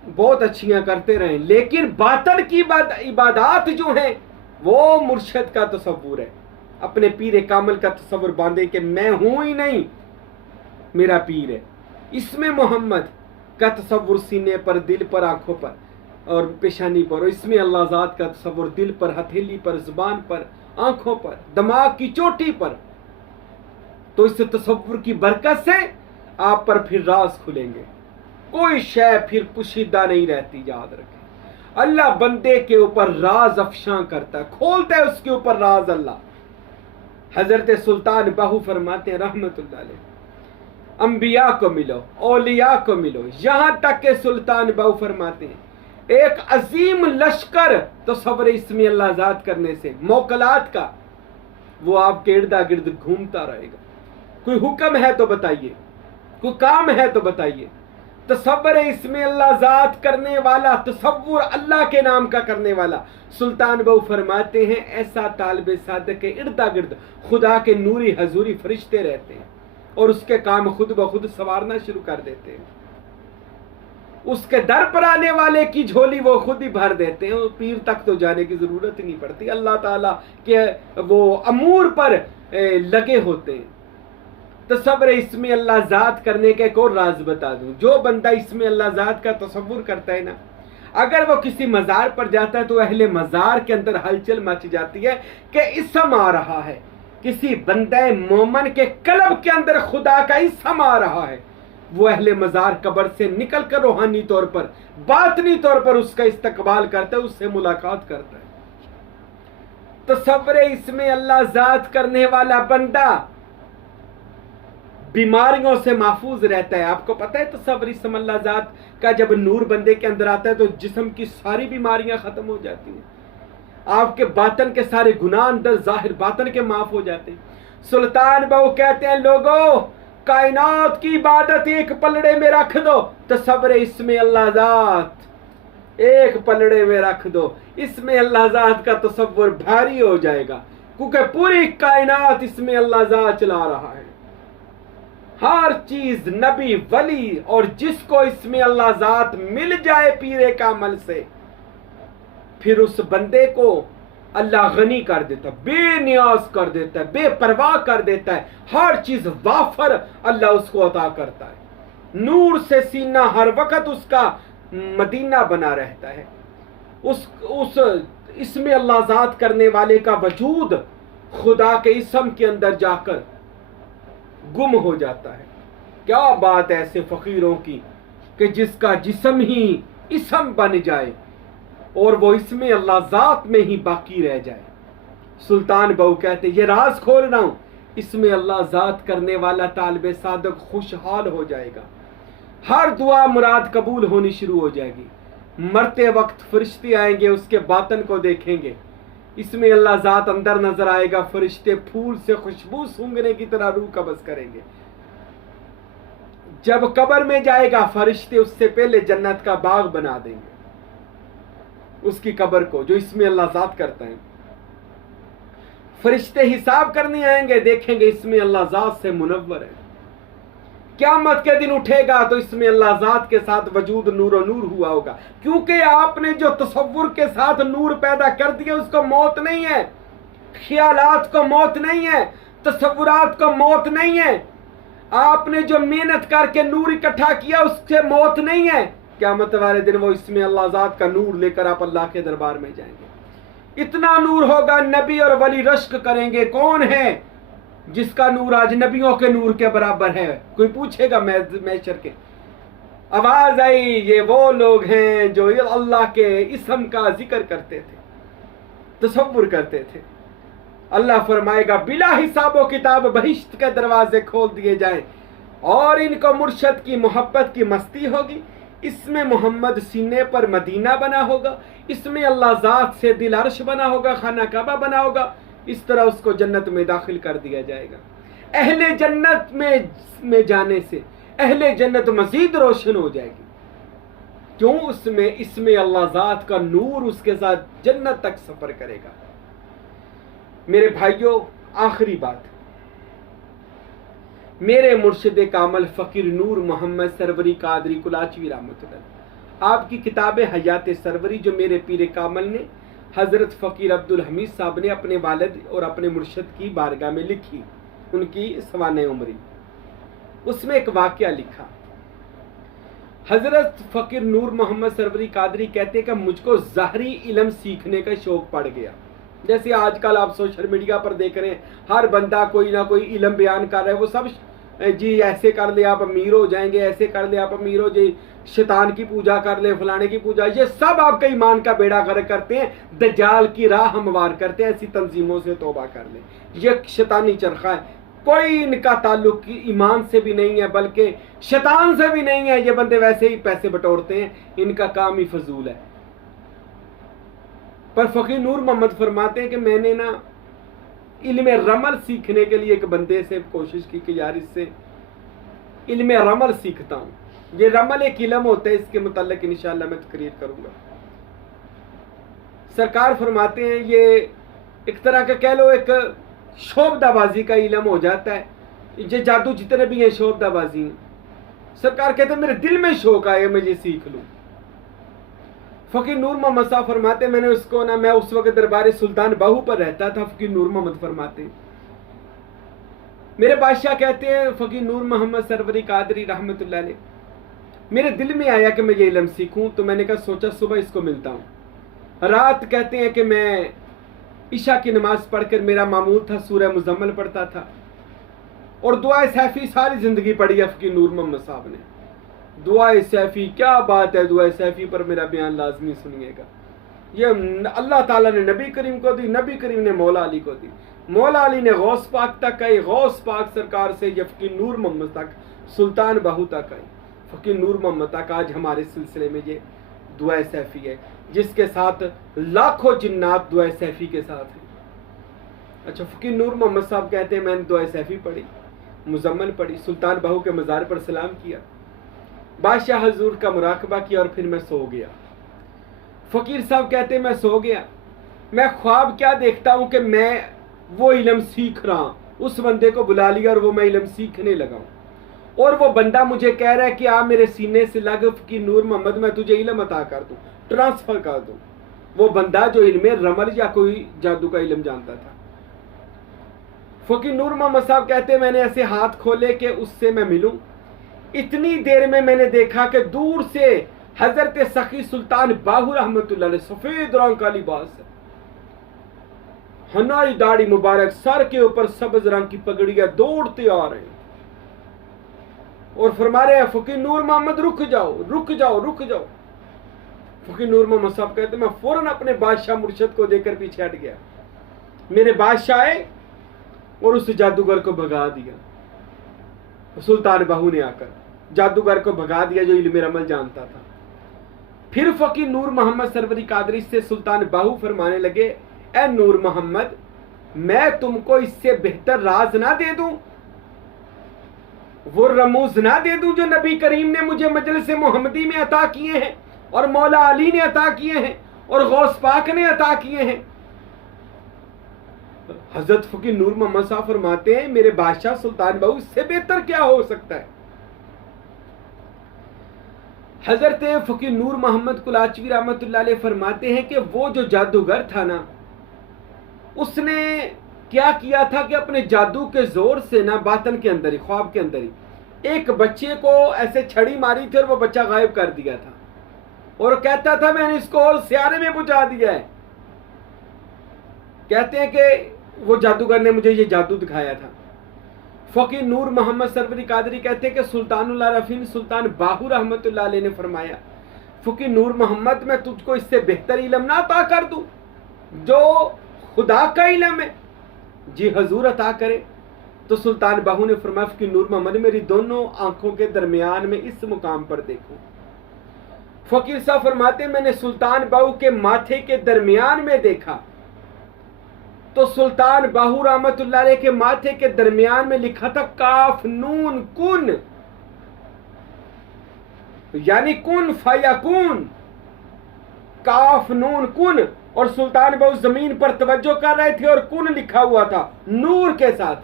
बहुत अच्छियां करते रहें, लेकिन बातन की इबादत जो है वो मुर्शद का तसव्वुर है, अपने पीर कामिल का तसव्वुर बांधे कि मैं हूं ही नहीं, मेरा पीर है। इसमें मोहम्मद का तसव्वुर सीने पर, दिल पर, आंखों पर और पेशानी पर, और इसमें अल्लाह ज़ात का तसव्वुर दिल पर, हथेली पर, जुबान पर, आंखों पर, दिमाग की चोटी पर। तो इस तसव्वुर की बरकत से आप पर फिर राज खुलेंगे। कोई शय फिर पुशीदा नहीं रहती। याद रखें, अल्लाह बंदे के ऊपर राज अफशां करता है, खोलता है उसके ऊपर राज अल्लाह। हजरत सुल्तान बाहू फरमाते हैं रहमतुल्लाह अलैह, अंबिया को मिलो, औलिया को मिलो, यहां तक के सुल्तान बाहू फरमाते हैं एक अजीम लश्कर तस्वर इसमें अल्लाह ज़ात करने से मौकलात का, वो आपके इर्दा गिर्द घूमता रहेगा। कोई हुक्म है तो बताइए, कोई काम है तो बताइए। तस्वर इसमें अल्लाह ज़ात करने वाला, तस्वुर अल्लाह के नाम का करने वाला, सुल्तान बाहू फरमाते हैं ऐसा तालिब सादक के इर्दा गिर्द खुदा के नूरी हजूरी फरिश्ते रहते हैं और उसके काम खुद ब खुद संवारना शुरू कर देते हैं। उसके दर पर आने वाले की झोली वो खुद ही भर देते हैं, पीर तक तो जाने की जरूरत ही नहीं पड़ती। अल्लाह ताला के वो अमूर पर लगे होते हैं। तस्वर इसमें अल्लाह ज़ात करने का एक और राज बता दूं, जो बंदा इसमें अल्लाह ज़ात का तस्वुर करता है ना, अगर वो किसी मज़ार पर जाता है तो अहले मज़ार के अंदर हलचल मच जाती है कि इसम आ रहा है, किसी बंदे मोमन के कल्ब के अंदर खुदा का इसम आ रहा है। वो अहले मज़ार कब्र से निकल कर रूहानी तौर पर, बातनी तौर पर उसका इस्तकबाल करता है, उससे मुलाकात करता है। तस्वर इसमें अल्लाह ज़ात करने वाला बंदा बीमारियों से महफूज रहता है। आपको पता है तस्वर इसमें अल्लाह ज़ात का जब नूर बंदे के अंदर आता है तो जिस्म की सारी बीमारियां खत्म हो जाती हैं, आपके बातन के सारे गुनाह अंदर जाहिर बातन के माफ हो जाते हैं। सुल्तान बाहू कहते हैं लोगों, कायनात की इबादत एक पलड़े में रख दो, तस्वर इसमें अल्लाह ज़ात एक पलड़े में रख दो, इसमें अल्लाह ज़ात का तस्वर भारी हो जाएगा, क्योंकि पूरी कायनात इसमें अल्लाह ज़ात चला रहा है। हर चीज नबी वली, और जिसको इसमें अल्लाह ज़ात मिल जाए पीरे का अमल से, फिर उस बंदे को अल्लाह गनी कर देता है, बेनियाज कर देता है, बेपरवाह कर देता है। हर चीज वाफर अल्लाह उसको अता करता है। नूर से सीना हर वक्त उसका मदीना बना रहता है। उस इसमें अल्लाह ज़ात करने वाले का वजूद खुदा के इसम के अंदर जाकर गुम हो जाता है। क्या बात है ऐसे फकीरों की कि जिसका जिस्म ही इसम बन जाए और वो इसमें अल्लाह ज़ात में ही बाकी रह जाए। सुल्तान बाहू कहते ये राज खोल रहा हूं, इसमें अल्लाह ज़ात करने वाला तालिब सादक खुशहाल हो जाएगा, हर दुआ मुराद कबूल होनी शुरू हो जाएगी। मरते वक्त फरिश्ते आएंगे, उसके बातन को देखेंगे, इसमें अल्लाह ज़ात अंदर नजर आएगा, फरिश्ते फूल से खुशबू सूंघने की तरह रूह कब्ज़ करेंगे। जब कब्र में जाएगा फरिश्ते उससे पहले जन्नत का बाग बना देंगे उसकी कब्र को, जो इसमें अल्लाह ज़ात करता है। फरिश्ते हिसाब करने आएंगे, देखेंगे इसमें अल्लाह ज़ात से मुनव्वर है। क़यामत के दिन उठेगा तो इसमें अल्लाह ज़ात के साथ वजूद नूर नूर हुआ होगा, क्योंकि आपने जो तसव्वुर के साथ नूर पैदा कर दिया उसको मौत नहीं है, ख्यालात को मौत नहीं है, तसव्वुरात को मौत नहीं है। आपने जो मेहनत करके नूर इकट्ठा किया उससे मौत नहीं है। क़यामत वाले दिन वो इसमें अल्लाह ज़ात का नूर लेकर आप अल्लाह के दरबार में जाएंगे। इतना नूर होगा नबी और वली रश्क करेंगे, कौन है जिसका नूर आज नबियों के नूर के बराबर है? कोई पूछेगा मैशर के। आवाज आई, ये वो लोग हैं जो अल्लाह के इसम का जिक्र करते थे, तसव्वुर करते थे। अल्लाह फरमाएगा बिला हिसाबो किताब बहिश्त के दरवाजे खोल दिए जाएं और इनको मुर्शद की मोहब्बत की मस्ती होगी। इसमें मोहम्मद सीने पर मदीना बना होगा, इसमें अल्लाह ज़ात से दिल अर्श बना होगा, खाना काबा बना होगा। इस तरह उसको जन्नत में दाखिल कर दिया जाएगा। अहले जन्नत में जाने से अहले जन्नत मजीद रोशन हो जाएगी, क्यों? उसमें इसमें अल्लाह ज़ात का नूर उसके साथ जन्नत तक सफर करेगा। मेरे भाइयों, आखिरी बात, मेरे मुर्शिद कामल फ़कीर नूर मोहम्मद सरवरी कादरी कुलाचवी रहमतुल्लाह, आपकी किताब हयात सरवरी जो मेरे पीर कामल ने हज़रत फ़कीर अब्दुल हमीद साहब ने अपने वालिद और अपने मुर्शिद की बारगाह में लिखी, उनकी सवाने उम्री, उसमें एक वाक़या लिखा। हज़रत फ़कीर नूर मोहम्मद सरवरी कादरी कहते हैं कि मुझको ज़ाहरी इल्म सीखने का शौक़ पड़ गया। जैसे आजकल आप सोशल मीडिया पर देख रहे हैं, हर बंदा कोई ना कोई इल्म बयान कर रहा है, वो सब जी ऐसे कर ले आप अमीर हो जाएंगे, ऐसे कर ले आप अमीर हो जी, शैतान की पूजा कर ले, फलाने की पूजा, ये सब आपका ईमान का बेड़ा गर्क करते हैं, दज्जाल की राह हमवार करते हैं। ऐसी तंजीमों से तौबा कर ले, ये शैतानी चरखा है, कोई इनका ताल्लुक ईमान से भी नहीं है बल्कि शैतान से भी नहीं है। ये बंदे वैसे ही पैसे बटोरते हैं, इनका काम ही फजूल है। पर फकीर नूर मोहम्मद फरमाते हैं कि मैंने ना इल्म रमल सीखने के लिए एक बंदे से कोशिश की कि यार इससे इल्म रमल सीखता हूं। ये रमल एक इल्म होता है, इसके मुताल्लिक इंशाअल्लाह मैं तकरीर करूंगा। सरकार फरमाते हैं ये एक तरह का कह लो एक शोबदाबाजी का इल्म हो जाता है। ये जादू जितने भी हैं शोबदाबाजी हैं। सरकार कहते हैं मेरे दिल में शौक आया मैं ये सीख लूं। फकीर नूर मोहम्मद साहब फरमाते मैंने उसको ना, मैं उस वक्त दरबार सुल्तान बाहू पर रहता था। फकीर नूर मोहम्मद फरमाते मेरे बादशाह कहते हैं फकीर नूर मोहम्मद सरवरी कादरी रहमतुल्लाह अलैह, मेरे दिल में आया कि मैं ये इल्म सीखूं, तो मैंने कहा सोचा सुबह इसको मिलता हूं। रात कहते हैं कि मैं ईशा की नमाज पढ़कर, मेरा मामूल था सूरह मुजम्मल पढ़ता था और दुआ सैफी सारी जिंदगी पढ़ी है फकीर नूर मोहम्मद साहब ने। दुआ सैफी क्या बात है, दुआ सैफी पर मेरा बयान लाजमी सुनिएगा। ये अल्लाह ताला ने नबी करीम को दी, नबी करीम ने मौला अली को दी, मौला अली ने गौस पाक तक आई, गौस पाक सरकार से ये फकीर नूर मोहम्मद तक, सुल्तान बाहू तक आई, फकीर नूर मोहम्मद तक। आज हमारे सिलसिले में ये दुआ सैफी है जिसके साथ लाखों जिन्नात दुआ सैफी के साथ है। अच्छा, फकीर नूर मोहम्मद साहब कहते हैं मैंने दुआ सैफी पढ़ी, मुजम्मल पढ़ी, सुल्तान बाहू के मज़ार पर सलाम किया, बादशाह हजूर का मुराकबा किया और फिर मैं सो गया। फकीर साहब कहते हैं मैं सो गया, मैं ख्वाब क्या देखता हूं कि मैं वो इल्म सीख रहा हूं। उस बंदे को बुला लिया और वो मैं इल्म सीखने लगा हूं और वो बंदा मुझे कह रहा है कि आप मेरे सीने से लग फकीर नूर मोहम्मद, मैं तुझे इल्म अता कर दूं, ट्रांसफर कर दूं। वो बंदा जो इल्म रमल या कोई जादू का इल्म जानता था। फकीर नूर मोहम्मद साहब कहते हैं मैंने ऐसे हाथ खोले कि उससे मैं मिलूं। इतनी देर में मैंने देखा कि दूर से हजरत सखी सुल्तान बाहू रहमतुल्लाह अलैह, सफेद रंग का लिबास है, हनाई दाढ़ी मुबारक, सर के ऊपर सब्ज रंग की पगड़ियां, दौड़ते आ रहे हैं और फरमा रहे हैं फकीर नूर मोहम्मद रुक जाओ, रुक जाओ, रुक जाओ। फकीर नूर मोहम्मद साहब कहते मैं फौरन अपने बादशाह मुर्शद को देकर पीछे हट गया। मेरे बादशाह आए और उस जादूगर को भगा दिया। सुल्तान बाहू ने आकर जादूगर को भगा दिया जो इल्म रमल जानता था। फिर फकीर नूर मोहम्मद सरवरी कादरी से सुल्तान बाहू फरमाने लगे, ए नूर मोहम्मद, मैं तुमको इससे बेहतर राज ना दे दूं, वो रमूज ना दे दूं जो नबी करीम ने मुझे मजलिस मोहम्मदी में अता किए हैं और मौला अली ने अता किए हैं और गौस पाक ने अता किए हैं। हजरत फकीर नूर मोहम्मद साहब फरमाते हैं मेरे बादशाह सुल्तान बाहू, इससे बेहतर क्या हो सकता है। हजरत फकीर नूर मोहम्मद कुलाचवी रहमतुल्लाह अलैह फरमाते हैं कि वो जो जादूगर था ना, उसने क्या किया था कि अपने जादू के जोर से ना बातन के अंदर ही, ख्वाब के अंदर ही एक बच्चे को ऐसे छड़ी मारी थी और वो बच्चा गायब कर दिया था और कहता था मैंने इसको और सियारे में बुझा दिया है। कहते हैं कि वो जादूगर ने मुझे ये जादू दिखाया था। फकीर नूर मोहम्मद सरवरी कादरी कहते हैं कि सुल्तानुल आरफीन सुल्तान बाहू रहमतुल्लाह अलैह ने फरमाया, फकीर नूर मोहम्मद, मैं तुझको इससे बेहतर इल्म ना अता कर दूं जो खुदा का इल्म है। जी हजूर अता करे। तो सुल्तान बाहू ने फरमाया, फकीर नूर मोहम्मद, मेरी दोनों आंखों के दरमियान में इस मुकाम पर देखो। फकीर साहब फरमाते मैंने सुल्तान बाहू के माथे के दरमियान में देखा तो सुल्तान बाहू रहमतुल्लाह अलैह के माथे के दरमियान में लिखा था काफ नून कुन, यानी कुन फयकुन, काफ नून कुन। और सुल्तान बाहू जमीन पर तवज्जो कर रहे थे और कुन लिखा हुआ था नूर के साथ,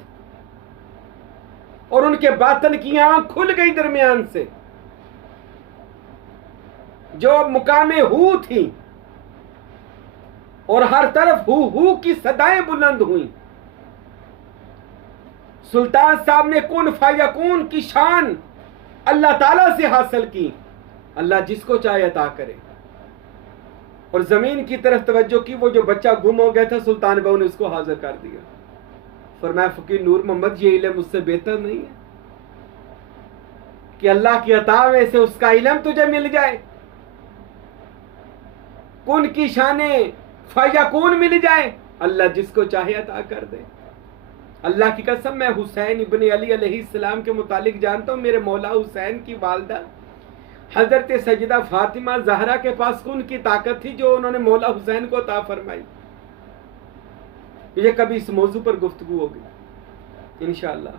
और उनके बातन की आंख खुल गई दरमियान से, जो मुकामे हू थी और हर तरफ हू की सदाएं बुलंद हुई। सुल्तान साहब ने कुन फयकुन की शान अल्लाह ताला से हासिल की। अल्लाह जिसको चाहे अता करे। और जमीन की तरफ तवज्जो की, वो जो बच्चा गुम हो गया था सुल्तान बाहू ने उसको हाजिर कर दिया। फरमाया फकीर नूर मोहम्मद, ये इल्म मुझसे बेहतर नहीं है। कि अल्लाह की अता में से उसका इल्म तुझे मिल जाए, कुन की शाने फयकून मिल जाए, अल्लाह जिसको चाहे अता कर दे। अल्लाह की कसम, मैं हुसैन इब्ने अली अलैहिस्सलाम के मुतालिक जानता हूँ, मेरे मौला हुसैन की वालदा हजरत सजदा फातिमा जहरा के पास कुन की ताकत थी जो उन्होंने मौला हुसैन को अता फरमाई। ये कभी इस मौजू पर गुफ्तगू होगी इंशाअल्लाह।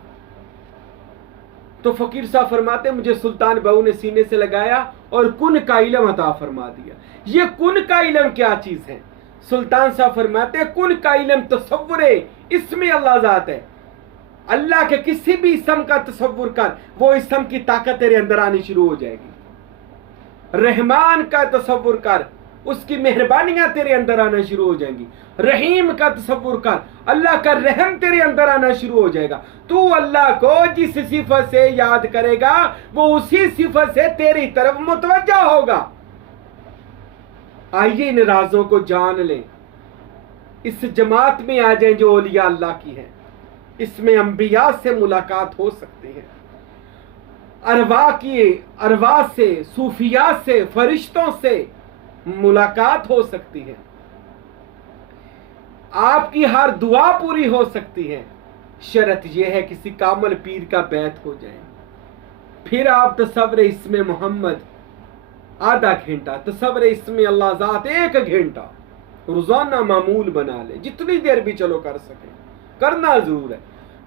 तो फकीर साहब फरमाते, मुझे सुल्तान बहू ने सीने से लगाया और कुन का इल्म अता फरमा दिया। ये कुन का इल्म क्या चीज है? सुल्तान साहब फरमाते, कुन का इल्म तसव्वुर इसमें अल्लाह ज़ात है। अल्लाह के किसी भी इसम का तसव्वुर कर, वो इसम की ताकत तेरे अंदर आनी शुरू हो जाएगी। रहमान का तसव्वुर कर, उसकी मेहरबानियां तेरे अंदर आना शुरू हो जाएंगी। रहीम का तसव्वुर कर, अल्लाह का रहम तेरे अंदर आना शुरू हो जाएगा। तू अल्लाह को जिस सिफत से याद करेगा वो उसी सिफत से तेरी तरफ मुतवज्जा होगा। आइए इन राजों को जान लें, इस जमात में आ जाएं जो औलिया अल्लाह की है। इसमें अंबिया से मुलाकात हो सकती है, अरवा से, सूफिया से, फरिश्तों से मुलाकात हो सकती है। आपकी हर दुआ पूरी हो सकती है, शर्त यह है किसी कामल पीर का बैत हो जाए। फिर आप तसव्वुर इसमें मोहम्मद आधा घंटा, तसव्वुर इसमें अल्लाह ज़ात 1 घंटा रोजाना मामूल बना ले, जितनी देर भी चलो कर सके, करना जरूर है।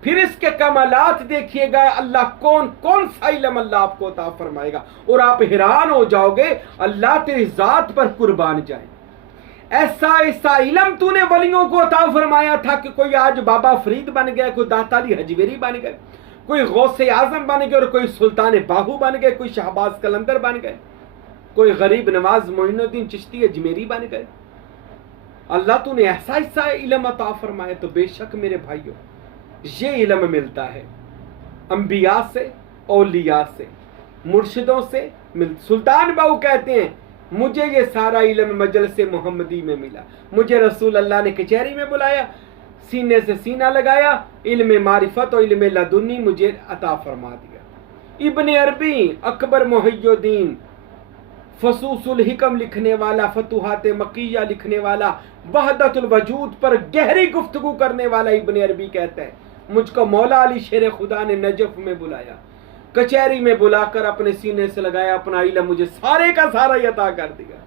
फिर इसके कमालात देखिएगा, अल्लाह कौन कौन सा इल्म अल्लाह आपको अता फरमाएगा और आप हैरान हो जाओगे, अल्लाह तेरी जात पर कुर्बान जाए। ऐसा ऐसा इल्म तूने वलियों को अता फरमाया था कि कोई आज बाबा फरीद बन गया, कोई दाता अली हजवेरी बन गए, कोई गौसे आजम बन गए और कोई सुल्तान बाहू बन गए, कोई शहबाज कलंदर बन गए, कोई गरीब नवाज मोइनुद्दीन चिश्ती अजमेरी बन गए। अल्लाह तूने ऐसा ऐसा इल्म अता फरमाया। तो बेशक मेरे भाइयों, ये इल्म मिलता है अंबिया से, औलिया से, मुर्शिदों से सुल्तान बाहू कहते हैं, मुझे ये सारा इल्म मजलिस मोहम्मदी में मिला। मुझे रसूल अल्लाह ने कचहरी में बुलाया, सीने से सीना लगाया, इल्म मारिफत और इल्म लदुन्नी मुझे अता फरमा दिया। इब्ने अरबी, अकबर मुहियुद्दीन, फसूसुल हिकम लिखने वाला, फतुहात मक्किया लिखने वाला, वहदतुल वजूद पर गहरी गुफ्तगू करने वाला इब्ने अरबी कहता है, मुझको मौला अली शेर खुदा ने नजफ में बुलाया, कचहरी में बुलाकर अपने सीने से लगाया, अपना इल्म मुझे सारे का सारा अता कर दिया।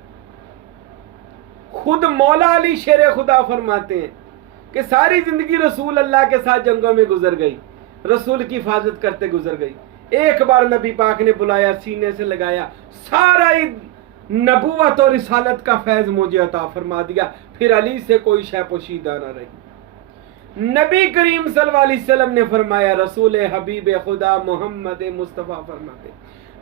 खुद मौला अली शेर खुदा फरमाते हैं कि सारी जिंदगी रसूल अल्लाह के साथ जंगों में गुजर गई, रसूल की हिफाजत करते गुजर गई। एक बार नबी पाक ने बुलाया, सीने से लगाया, सारा नबूवत और रिसालत का फैज मुझे अता फरमा दिया। फिर अली से कोई शय पोशीदा न रही। नबी करीम सल्लल्लाहु अलैहि वसल्लम ने फरमाया, रसूल हबीब खुदा मोहम्मद मुस्तफ़ा फरमाते,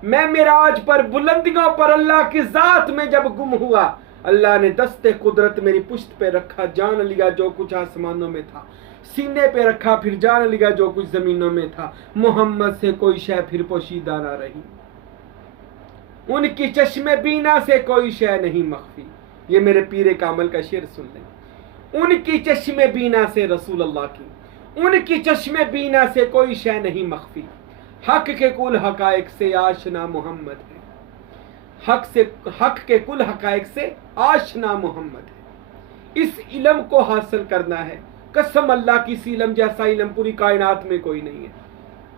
मैं मिराज पर बुलंदियों पर अल्लाह की जात में जब गुम हुआ, अल्लाह ने दस्ते कुदरत मेरी पुश्त पे रखा, जान लिया जो कुछ आसमानों में था, सीने पे रखा, फिर जान लिया जो कुछ जमीनों में था। मोहम्मद से कोई शय फिर पोशीदा ना रही, उनकी चश्मे बीना से कोई शय नहीं मख्फी। ये मेरे पीरे कामल का शेर सुन लें, उनकी चश्मे बीना से, रसूल अल्लाह की, उनकी चश्मे बीना से कोई शय नहीं मख्फी। हक के कुल हकायक से आशना मोहम्मद है, हक के कुल हकायक से आशना मोहम्मद है। इस इल्म को हासिल करना है, कसम अल्लाह की, इस इल्म जैसा इल्म पूरी कायनात में कोई नहीं है।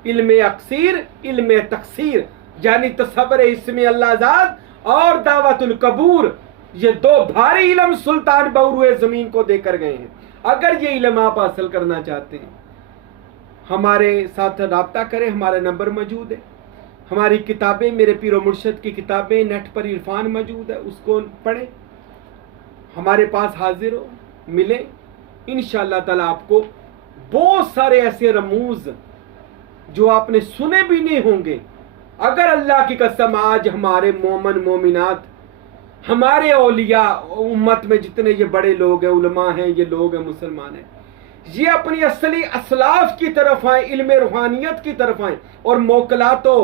इल्म अक्सीर, इल्म तकसीर, यानी तसव्वुर इसमें अल्लाह ज़ात और दावतुल कबूर, ये 2 भारी इल्म सुल्तान बरूए जमीन को देकर गए हैं। अगर ये इल्म आप हासिल करना चाहते हैं, हमारे साथ राब्ता करें, हमारा नंबर मौजूद है, हमारी किताबें, मेरे पीरो मुर्शद की किताबें नेट पर इरफान मौजूद है, उसको पढ़ें, हमारे पास हाजिर हो, मिले। इंशाअल्लाह ताला आपको बहुत सारे ऐसे रमूज जो आपने सुने भी नहीं होंगे, अगर अल्लाह की कसम आज हमारे मोमिन मोमिनात, हमारे औलिया उम्मत में जितने ये बड़े लोग हैं, उलमा हैं, ये लोग हैं, मुसलमान हैं, ये अपनी असली असलाफ की तरफ आए, इल्म रूहानियत की तरफ आए और मोकलातो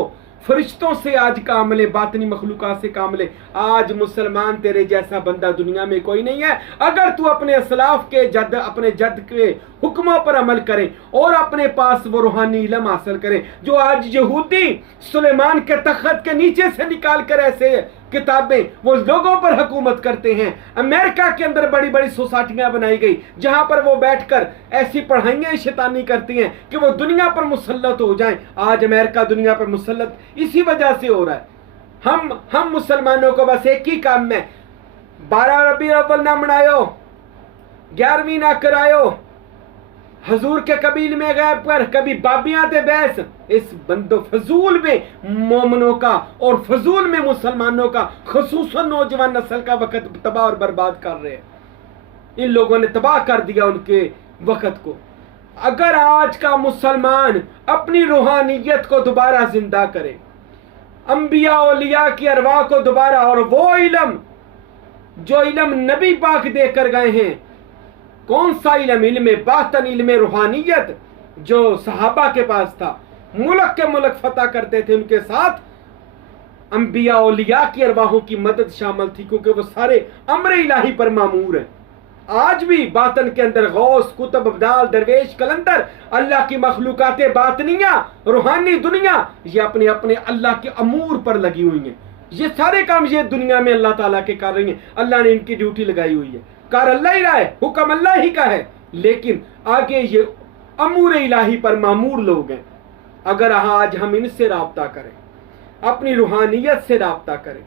फरिश्तों से आज काम ले, बातनी मखलूकात से काम ले। आज मुसलमान तेरे जैसा बंदा दुनिया में कोई नहीं है। अगर तू अपने असलाफ के जद, अपने जद के हुक्मों पर अमल करे और अपने पास वो रूहानी इल्म हासिल करे जो आज यहूदी सुलेमान के तख्त के नीचे से निकाल कर ऐसे किताबें वो लोगों पर हुकूमत करते हैं। अमेरिका के अंदर बड़ी बड़ी सोसाइटियां बनाई गई जहां पर वो बैठकर ऐसी पढ़ाइयां शैतानी करती हैं कि वो दुनिया पर मुसल्लत हो जाएं। आज अमेरिका दुनिया पर मुसल्लत इसी वजह से हो रहा है। हम मुसलमानों को बस एक ही काम में 12 रबी अव्वल ना मनायो, 11वीं ना करायो, हजूर के कबील में गए पर कभी बाबियां थे बहस। इस बंदो फजूल में मोमनों का और फजूल में मुसलमानों का, खुसूसन नौजवान नस्ल का वक्त तबाह और बर्बाद कर रहे हैं। इन लोगों ने तबाह कर दिया उनके वक्त को। अगर आज का मुसलमान अपनी रूहानियत को दोबारा जिंदा करे, अंबिया औलिया की अरवाह को दोबारा, और वो इल्म जो इल्म नबी पाक देकर गए हैं, कौन सा इल्म? इल्म बातन, इल्म रूहानियत जो सहाबा के पास था, मुल्क के मुल्क फतह करते थे, उनके साथ अंबिया औलिया की अरवाहों की मदद शामिल थी क्योंकि वो सारे अमर इलाही पर मामूर हैं। आज भी बातन के अंदर गौस, कुतुब, अब्दाल, दरवेश, कलंदर, अल्लाह की मखलूकाते बातनिया, रूहानी दुनिया, ये अपने अपने अल्लाह के अमूर पर लगी हुई हैं। ये सारे काम ये दुनिया में अल्लाह ताला के कर रही हैं। अल्लाह ने इनकी ड्यूटी लगाई हुई है। कार अल्लाह ही रहा है, हुक्म अल्लाह ही का है, लेकिन आगे ये अमूर इलाही पर मामूर लोग हैं। अगर आज हम इनसे राब्ता करें, अपनी रूहानियत से राब्ता करें,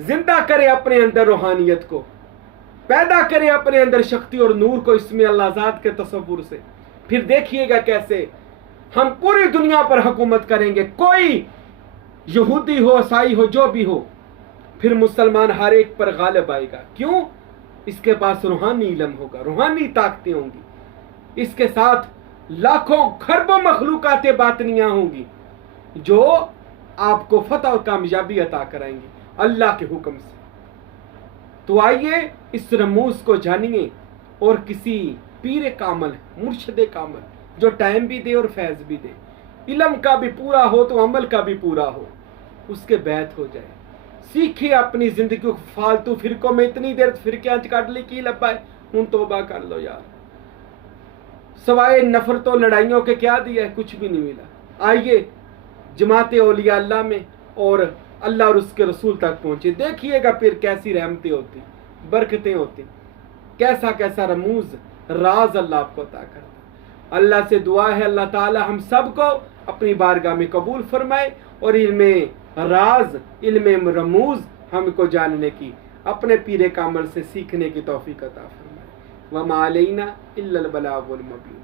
जिंदा करें अपने अंदर रूहानियत को, पैदा करें अपने अंदर शक्ति और नूर को इसमें अल्लाह के तसव्वुर से, फिर देखिएगा कैसे हम पूरी दुनिया पर हुकूमत करेंगे। कोई यहूदी हो, ईसाई हो, जो भी हो, फिर मुसलमान हर एक पर गालिब आएगा। क्यों? इसके पास रूहानी इल्म होगा, रूहानी ताकतें होंगी, इसके साथ लाखों खरबों मखलूकाते बातनियां होंगी जो आपको फतह और कामयाबी अता कराएंगी अल्लाह के हुक्म से। तो आइए इस रमूज को जानिए और किसी पीर कामल, मुर्शद कामल जो टाइम भी दे और फैज भी दे, इल्म का भी पूरा हो तो अमल का भी पूरा हो, उसके बैत हो जाए। सीखिए अपनी जिंदगी को। फालतू फिरकों में इतनी देर फिरके काट ली की लब्बा है, उन तौबा कर लो यार। सवाए नफरतों लड़ाइयों के क्या दिया है? कुछ भी नहीं मिला। आइए जमाते औलिया अल्लाह में और अल्लाह और उसके रसूल तक पहुंचे, देखिएगा फिर कैसी रहमतें होती, बरकतें होती, कैसा कैसा रमूज राज अल्लाह आपको अता करता। अल्लाह से दुआ है अल्लाह ताला हम सबको अपनी बारगाह में कबूल फरमाए और इल्मे राज, इल्मे रमूज हमको जानने की, अपने पीरे कामल से सीखने की तौफीक अता फरमाए। वमा अलैना इल्लल बलागुल मुबीन।